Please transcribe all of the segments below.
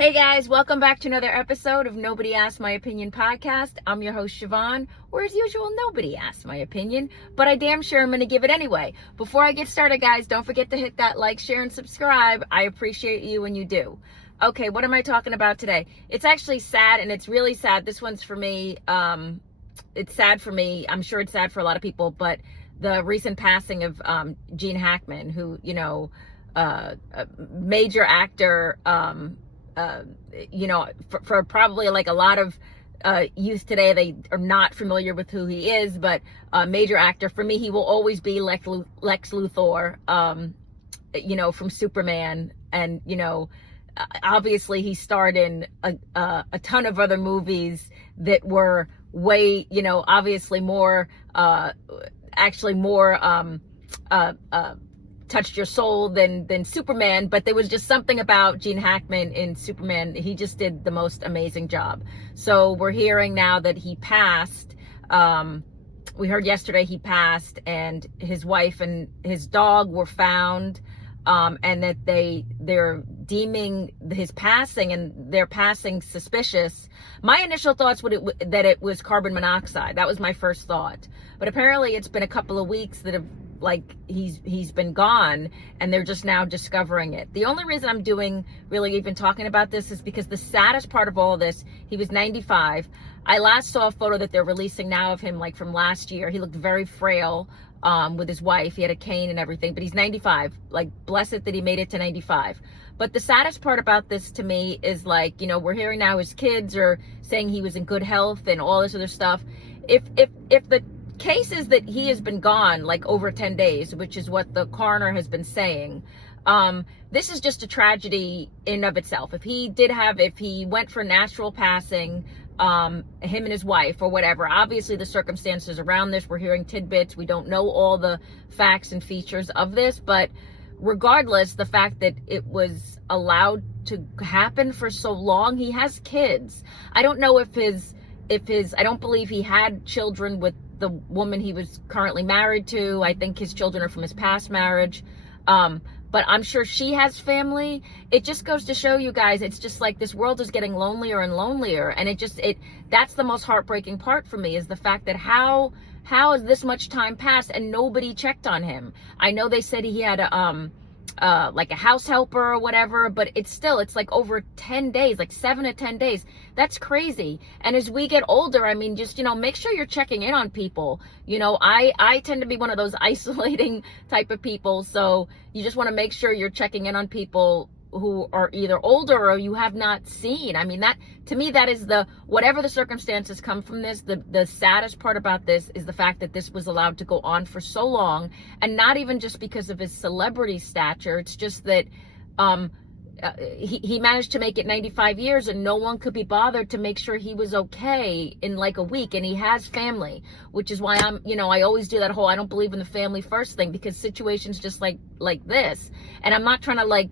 Hey guys, welcome back to another episode of Nobody Asked My Opinion podcast. I'm your host Siobhan, or as usual, nobody asked my opinion, but I damn sure am going to give it anyway. Before I get started, guys, don't forget to hit that like, share, and subscribe. I appreciate you when you do. Okay, what am I talking about today? It's actually sad, and it's really sad. This one's for me. It's sad for me. I'm sure it's sad for a lot of people, but the recent passing of Gene Hackman, who, a major actor, for probably like a lot of youth today, they are not familiar with who he is, but major actor. For me, he will always be Lex Luthor, from Superman. And, obviously he starred in a ton of other movies that were way, obviously more, touched your soul than Superman, but there was just something about Gene Hackman in Superman. He just did the most amazing job. So we're hearing now that he passed. We heard yesterday he passed, and his wife and his dog were found, and that they're deeming his passing and their passing suspicious. My initial thoughts that it was carbon monoxide. That was my first thought, but apparently it's been a couple of weeks that have, like, he's been gone, and they're just now discovering it. The only reason I'm even talking about this is because the saddest part of all this, he was 95. I last saw a photo that they're releasing now of him, like from last year. He looked very frail with his wife. He had a cane and everything, but he's 95. Like, bless it that he made it to 95. But the saddest part about this to me is, like, we're hearing now his kids are saying he was in good health and all this other stuff. If the case is that he has been gone like over 10 days, which is what the coroner has been saying, this is just a tragedy in of itself. If he went for natural passing, him and his wife or whatever, obviously the circumstances around this, we're hearing tidbits. We don't know all the facts and features of this, but regardless, the fact that it was allowed to happen for so long, he has kids. I don't know if I don't believe he had children with the woman he was currently married to. I think his children are from his past marriage. But I'm sure she has family. It just goes to show you guys, it's just like this world is getting lonelier and lonelier. And that's the most heartbreaking part for me, is the fact that how has this much time passed and nobody checked on him? I know they said he had like a house helper or whatever, but it's like over 10 days, like 7 to 10 days. That's crazy. And as we get older, I mean, just, make sure you're checking in on people. I tend to be one of those isolating type of people. So you just want to make sure you're checking in on people who are either older or you have not seen. I mean, that, to me, that is whatever the circumstances come from this, the saddest part about this is the fact that this was allowed to go on for so long, and not even just because of his celebrity stature. It's just that he managed to make it 95 years and no one could be bothered to make sure he was okay in like a week. And he has family, which is why I always do that whole, I don't believe in the family first thing, because situations just like this, and I'm not trying to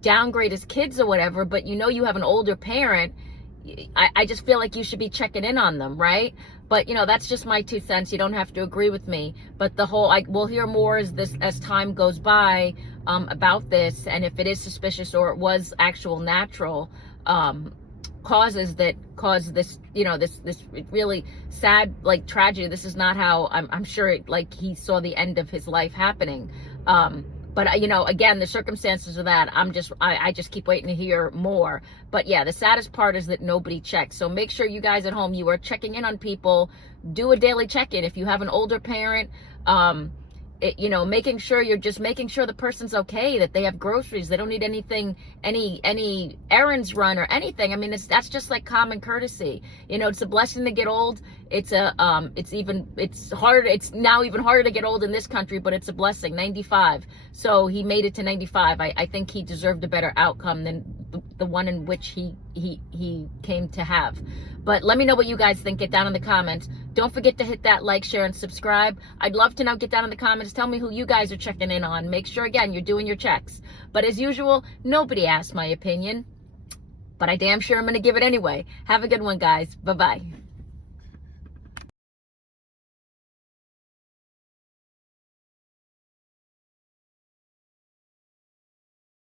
downgrade his kids or whatever, but you have an older parent. I just feel like you should be checking in on them, right? But that's just my 2 cents. You don't have to agree with me, but we'll hear more as time goes by about this, and if it is suspicious or it was actual natural causes that caused this, this really sad tragedy. This is not how I'm sure he saw the end of his life happening. But, again, the circumstances of that, I just keep waiting to hear more. But yeah, the saddest part is that nobody checks. So make sure you guys at home, you are checking in on people. Do a daily check-in. If you have an older parent, making sure the person's okay, that they have groceries, they don't need anything, any errands run or anything. I mean, that's just like common courtesy. It's a blessing to get old. It's hard. It's now even harder to get old in this country, but it's a blessing. 95. So he made it to 95. I think he deserved a better outcome than the one in which he came to have. But let me know what you guys think. Get down in the comments. Don't forget to hit that like, share, and subscribe. I'd love to know. Get down in the comments. Tell me who you guys are checking in on. Make sure, again, you're doing your checks. But as usual, nobody asked my opinion, but I damn sure I'm going to give it anyway. Have a good one, guys. Bye-bye.